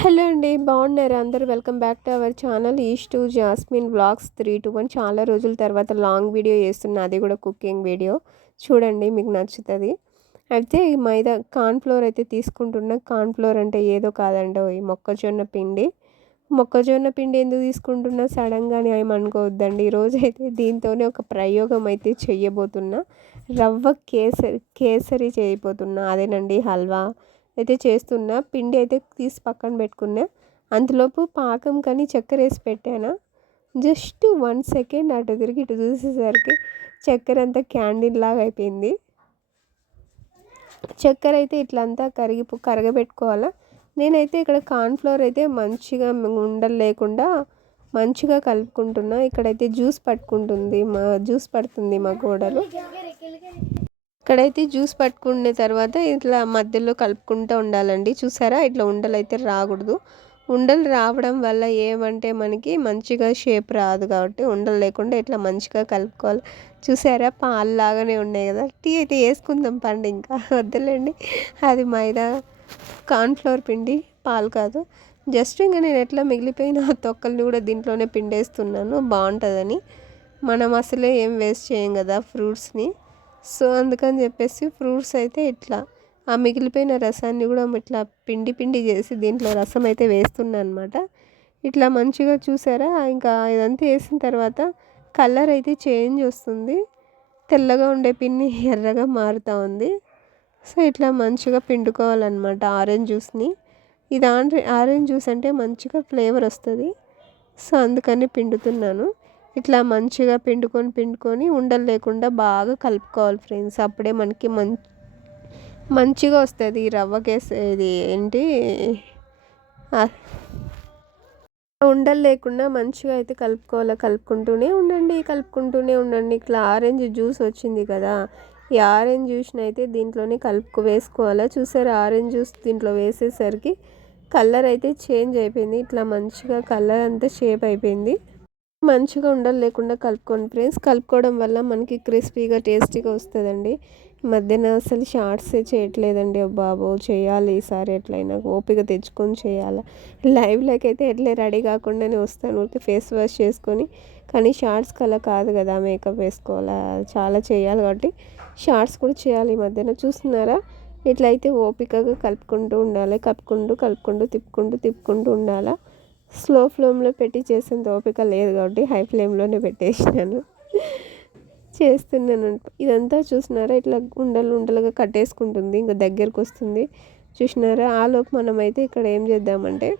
Hello అండి బాగున్నారు? అందరూ welcome back to our channel ఈష్ to Jasmine blogs three two one. చాలా రోజుల తర్వాత లాంగ్ వీడియో చేస్తున్నా అది కూడా కుకింగ్ వీడియో. చూడండి మీకు నచ్చుతుంది. అయితే ఈ మైదా కార్న్ఫ్లోర్ అయితే తీసుకుంటున్నా. కార్న్ఫ్లోర్ అంటే ఏదో కాదండి ఈ మొక్కజొన్న పిండి. మొక్కజొన్న పిండి ఎందుకు తీసుకుంటున్నా? సడన్గానే ఏమనుకోవద్దండి ఈరోజు అయితే దీంతోనే ఒక ప్రయోగం అయితే చేయబోతున్నా. రవ్వ కేసరి కేసరి చేయబోతున్నా. అదేనండి హల్వా. అయితే చేస్తున్నా పిండి అయితే తీసి పక్కన పెట్టుకున్నా. అంతలోపు పాకం కానీ చక్కెర వేసి పెట్టాను? జస్ట్ వన్ సెకండ్ అటు తిరిగి ఇటు చూసేసరికి చక్కెర అంతా క్యాండిల్ లాగా అయిపోయింది. చక్కెర అయితే ఇట్లంతా కరిగి కరగబెట్టుకోవాలా? నేనైతే ఇక్కడ కార్న్ఫ్లోర్ అయితే మంచిగా ఉండలు లేకుండా మంచిగా కలుపుకుంటున్నా. ఇక్కడైతే జ్యూస్ పట్టుకుంటుంది మా జ్యూస్ పడుతుంది మా గోడలు. ఇక్కడైతే జ్యూస్ పట్టుకునే తర్వాత ఇట్లా మధ్యలో కలుపుకుంటూ ఉండాలండి. చూసారా? ఇట్లా ఉండలు అయితే రాకూడదు. ఉండలు రావడం వల్ల ఏమంటే మనకి మంచిగా షేప్ రాదు కాబట్టి ఉండలు లేకుండా ఇట్లా మంచిగా కలుపుకోవాలి. చూసారా? పాలు లాగానే ఉన్నాయి కదా. టీ అయితే వేసుకుందాం పండి ఇంకా. వద్దులేండి. అది మైదా కార్న్ఫ్లవర్ పిండి. పాలు కాదు. జస్ట్ ఇంకా నేను ఎట్లా మిగిలిపోయిన తొక్కల్ని కూడా దీంట్లోనే పిండేస్తున్నాను. బాగుంటుందని. మనం అసలే ఏం వేస్ట్ చేయం కదా ఫ్రూట్స్ని. సో అందుకని చెప్పేసి ఫ్రూట్స్ అయితే ఇట్లా ఆ మిగిలిపోయిన రసాన్ని కూడా ఇట్లా పిండి పిండి చేసి దీంట్లో రసం అయితే వేస్తున్నా అనమాట ఇట్లా మంచిగా చూసారా? ఇంకా ఇదంతా వేసిన తర్వాత కలర్ అయితే చేంజ్ వస్తుంది. తెల్లగా ఉండే పిన్ని ఎర్రగా మారుతూ ఉంది. సో ఇట్లా మంచిగా పిండుకోవాలన్నమాట ఆరెంజ్ జ్యూస్ని. ఇది ఆరెంజ్ జ్యూస్ అంటే మంచిగా ఫ్లేవర్ వస్తుంది. సో అందుకని పిండుతున్నాను. ఇట్లా మంచిగా పిండుకొని పిండుకొని ఉండలు లేకుండా బాగా కలుపుకోవాలి ఫ్రెండ్స్. అప్పుడే మనకి మం మంచిగా వస్తుంది రవ్వ కేసు ఇది ఏంటి? ఉండలు లేకుండా మంచిగా అయితే కలుపుకోవాలి? కలుపుకుంటూనే ఉండండి కలుపుకుంటూనే ఉండండి. ఇట్లా ఆరెంజ్ జ్యూస్ వచ్చింది కదా ఈ ఆరెంజ్ జ్యూస్ని అయితే దీంట్లోనే కలుపుకు వేసుకోవాలా? చూసారు? ఆరెంజ్ జ్యూస్ దీంట్లో వేసేసరికి కలర్ అయితే చేంజ్ అయిపోయింది. ఇట్లా మంచిగా కలర్ అంతా షేప్ అయిపోయింది. మంచిగా ఉండలు లేకుండా కలుపుకోండి ఫ్రెండ్స్. కలుపుకోవడం వల్ల మనకి క్రిస్పీగా టేస్టీగా వస్తుందండి. మధ్యన అసలు షార్ట్సే చేయట్లేదండి బాబు చేయాలి ఈసారి ఎట్లయినా ఓపిక తెచ్చుకొని చేయాలి. లైవ్లోకి అయితే ఎట్లే రెడీ కాకుండానే వస్తాను. ఊరికి ఫేస్ వాష్ చేసుకొని. కానీ షార్ట్స్ కలా కాదు కదా మేకప్ వేసుకోవాలా. చాలా చేయాలి కాబట్టి షార్ట్స్ కూడా చేయాలి ఈ మధ్యన. చూస్తున్నారా? ఇట్లయితే ఓపికగా కలుపుకుంటూ ఉండాలి. కలుపుకుంటూ కలుపుకుంటూ తిప్పుకుంటూ తిప్పుకుంటూ ఉండాలా. స్లో ఫ్లేమ్లో పెట్టి చేసేంత ఓపిక లేదు కాబట్టి హై ఫ్లేమ్లోనే పెట్టేసినాను. చేస్తున్నాను. ఇదంతా చూసినారా? ఇట్లా ఉండలు ఉండలుగా కట్టేసుకుంటుంది ఇంకా దగ్గరకు వస్తుంది. చూసినారా? ఆలోపు మనమైతే ఇక్కడ ఏం చేద్దామంటే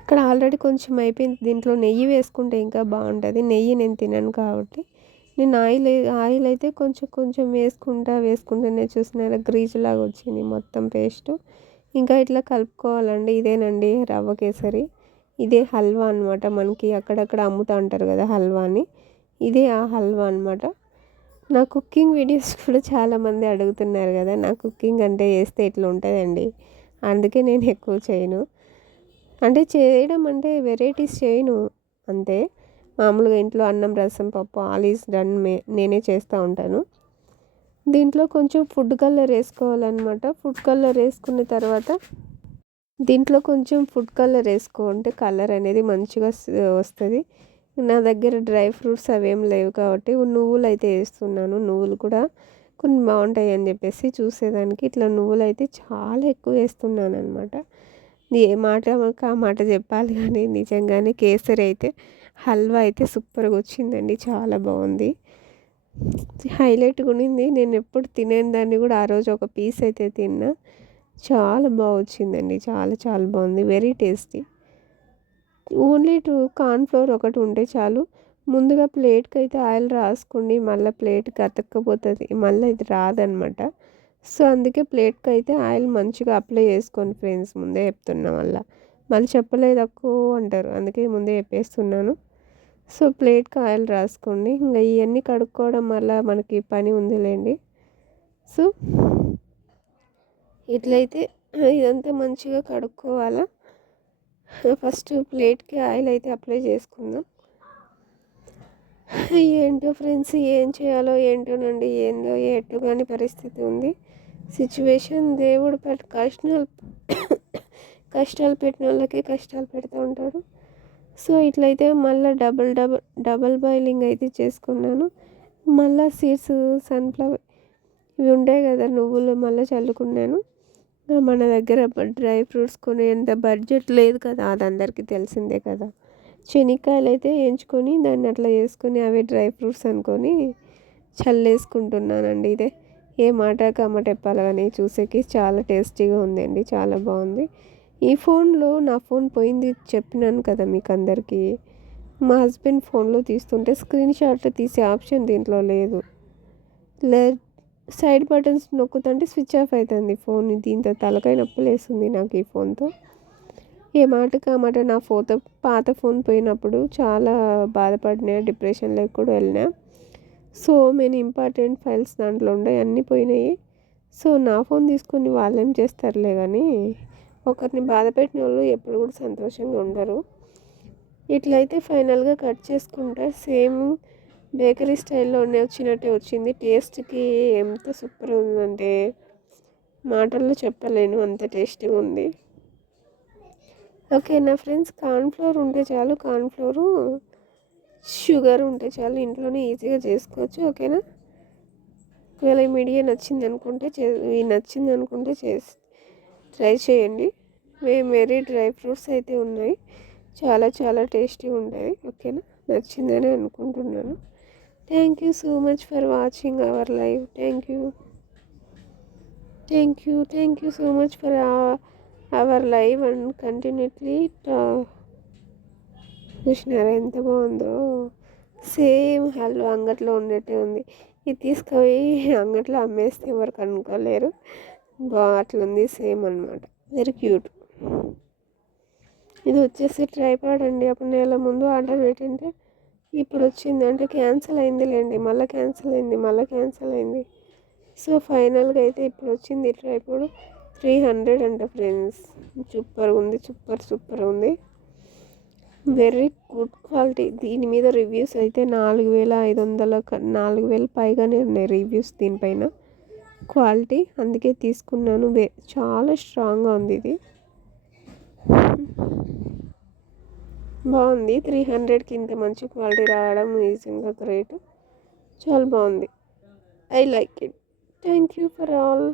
ఇక్కడ ఆల్రెడీ కొంచెం అయిపోయింది. దీంట్లో నెయ్యి వేసుకుంటే ఇంకా బాగుంటుంది. నెయ్యి నేను తినను కాబట్టి. నేను ఆయిల్ ఆయిల్ అయితే కొంచెం కొంచెం వేసుకుంటా వేసుకుంటేనే చూసినారా? గ్రీజులాగా వచ్చింది మొత్తం పేస్ట్. ఇంకా ఇట్లా కలుపుకోవాలండి. ఇదేనండి రవ్వ కేసరి. ఇదే హల్వా అనమాట మనకి అక్కడక్కడ అమ్ముతూ ఉంటారు కదా హల్వాని. ఇదే ఆ హల్వా అనమాట నా కుకింగ్ వీడియోస్ కూడా చాలామంది అడుగుతున్నారు కదా నా కుకింగ్ అంటే వేస్తే ఇట్లా ఉంటుందండి? అందుకే నేను ఎక్కువ చేయను. అంటే చేయడం అంటే వెరైటీస్ చేయను అంతే. మామూలుగా ఇంట్లో అన్నం రసం పప్పు ఆల్ ఈస్ డన్ మే నేనే చేస్తూ ఉంటాను. దీంట్లో కొంచెం ఫుడ్ కలర్ వేసుకోవాలన్నమాట. ఫుడ్ కలర్ వేసుకున్న తర్వాత దీంట్లో కొంచెం ఫుడ్ కలర్ వేసుకుంటే కలర్ అనేది మంచిగా వస్తుంది. నా దగ్గర డ్రై ఫ్రూట్స్ అవేం లేవు కాబట్టి నువ్వులు అయితే వేస్తున్నాను. నువ్వులు కూడా కొన్ని బాగుంటాయి అని చెప్పేసి చూసేదానికి ఇట్లా నువ్వులు అయితే చాలా ఎక్కువ వేస్తున్నాను అనమాట ఏ మాట ఆ మాట చెప్పాలి కానీ నిజంగానే కేసరి అయితే హల్వా అయితే సూపర్గా వచ్చిందండి. చాలా బాగుంది. హైలైట్ కొనింది నేను ఎప్పుడు తినేది దాన్ని కూడా ఆ రోజు ఒక పీస్ అయితే తిన్నా. చాలా బాగా వచ్చిందండి. చాలా చాలా బాగుంది. Very tasty. Only two cornflour ఒకటి ఉంటే చాలు. ముందుగా ప్లేట్కి అయితే ఆయిల్ రాసుకోండి మళ్ళీ ప్లేట్ అతక్కపోతుంది మళ్ళీ ఇది రాదనమాట. సో అందుకే ప్లేట్కి అయితే ఆయిల్ మంచిగా అప్లై చేసుకోండి ఫ్రెండ్స్. ముందే చెప్తున్నా మళ్ళీ. మళ్ళీ చెప్పలేదు తక్కువ అంటారు. అందుకే ముందే చెప్పేస్తున్నాను. సో ప్లేట్కి ఆయిల్ రాసుకోండి. ఇంకా ఇవన్నీ కడుక్కోవడం వల్ల మనకి పని ఉందిలేండి. సో ఇట్లయితే ఇదంతా మంచిగా కడుక్కోవాలా? ఫస్ట్ ప్లేట్కి ఆయిల్ అయితే అప్లై చేసుకుందాం. ఏంటో ఫ్రెండ్స్ ఏం చేయాలో ఏంటోనండి ఏందో ఎట్లు కానీ పరిస్థితి ఉంది. సిచ్యువేషన్ దేవుడు కష్టాలు కష్టాలు పెట్టిన వాళ్ళకి కష్టాలు పెడుతూ ఉంటాడు. సో ఇట్లయితే మళ్ళీ డబల్ డబల్ డబల్ బాయిలింగ్ అయితే చేసుకున్నాను. మళ్ళీ సీడ్స్ సన్ఫ్లవర్ ఇవి ఉంటాయి కదా నువ్వులు మళ్ళీ చల్లుకున్నాను. మన దగ్గర డ్రై ఫ్రూట్స్ కొనేంత బడ్జెట్ లేదు కదా అది అందరికీ తెలిసిందే కదా. శనక్కాయలు అయితే వేయించుకొని దాన్ని అట్లా చేసుకొని అవి డ్రై ఫ్రూట్స్ అనుకొని చల్లేసుకుంటున్నానండి ఇదే. ఏ మాట కమ్మట చెప్పాలని చూసేకి చాలా టేస్టీగా ఉందండి చాలా బాగుంది. ఈ ఫోన్లో నా ఫోన్ పోయింది చెప్పినాను కదా మీకు అందరికీ మా హస్బెండ్ ఫోన్లో తీస్తుంటే స్క్రీన్ షాట్ తీసే ఆప్షన్ దీంట్లో లేదు. లే సైడ్ బటన్స్ నొక్కుతుంటే స్విచ్ ఆఫ్ అవుతుంది ఫోన్. దీంతో తలకాయ నొప్పులు వేస్తుంది నాకు ఈ ఫోన్తో. ఏ మాటకి ఆ మాట నా ఫోటో పాత ఫోన్ పోయినప్పుడు చాలా బాధపడినా డిప్రెషన్లోకి కూడా వెళ్ళినా. సో మెనీ ఇంపార్టెంట్ ఫైల్స్ దాంట్లో ఉండే అన్నీ పోయినాయి. సో నా ఫోన్ తీసుకొని వాళ్ళేం చేస్తారులే కానీ ఒకరిని బాధ పెట్టిన వాళ్ళు ఎప్పుడు కూడా సంతోషంగా ఉండరు. ఇట్లయితే ఫైనల్గా కట్ చేసుకుంటే సేమ్ బేకరీ స్టైల్లోనే వచ్చినట్టే వచ్చింది. టేస్ట్కి ఎంత సూపర్ ఉందంటే మాటల్లో చెప్పలేను అంత టేస్టీగా ఉంది. ఓకే నా ఫ్రెండ్స్? కార్న్ఫ్లోర్ ఉంటే చాలు కార్న్ఫ్లోరు షుగర్ ఉంటే చాలు ఇంట్లోనే ఈజీగా చేసుకోవచ్చు ఓకేనా? ఒకవేళ ఈ మీడియా నచ్చింది అనుకుంటే చే నచ్చింది అనుకుంటే చేసి ట్రై చేయండి. మేరీ డ్రై ఫ్రూట్స్ అయితే ఉన్నాయి. చాలా చాలా టేస్టీ ఉంటాయి. ఓకేనా నచ్చిందని అనుకుంటున్నాను. Thank you so much for watching our live thank you thank you thank you so much for our live and continuously చూసినారా? ఎంత బాగుందో. సేమ్ హల్వా అంగట్లో ఉన్నట్టే ఉంది. ఇది తీసుకుపోయి అంగట్లో అమ్మేస్తే ఎవరు అనుకోలేరు అట్లుంది సేమ్ అనమాట వెరీ క్యూట్ ఇది వచ్చేసి ట్రైపాడ్ అండి. అప్పుడు నెల ముందు ఆర్డర్ పెట్టింటే ఇప్పుడు వచ్చింది అంటే క్యాన్సిల్ అయింది లేండి మళ్ళీ క్యాన్సిల్ అయింది మళ్ళీ క్యాన్సిల్ అయింది. సో ఫైనల్గా అయితే ఇప్పుడు వచ్చింది ట్రైపాడ్ త్రీ హండ్రెడ్ అంట ఫ్రెండ్స్ సూపర్ ఉంది సూపర్ సూపర్ ఉంది. వెరీ గుడ్ క్వాలిటీ దీని మీద రివ్యూస్ అయితే నాలుగు వేల ఐదు వందల నాలుగు వేల పైగానే ఉన్నాయి రివ్యూస్ దీనిపైన. క్వాలిటీ అందుకే తీసుకున్నాను. వే చాలా స్ట్రాంగ్గా ఉంది ఇది. బాగుంది. త్రీ హండ్రెడ్కి ఇంత మంచి క్వాలిటీ రావడం ఈజీగా గ్రేట్. చాలా బాగుంది. I like it. Thank you for all.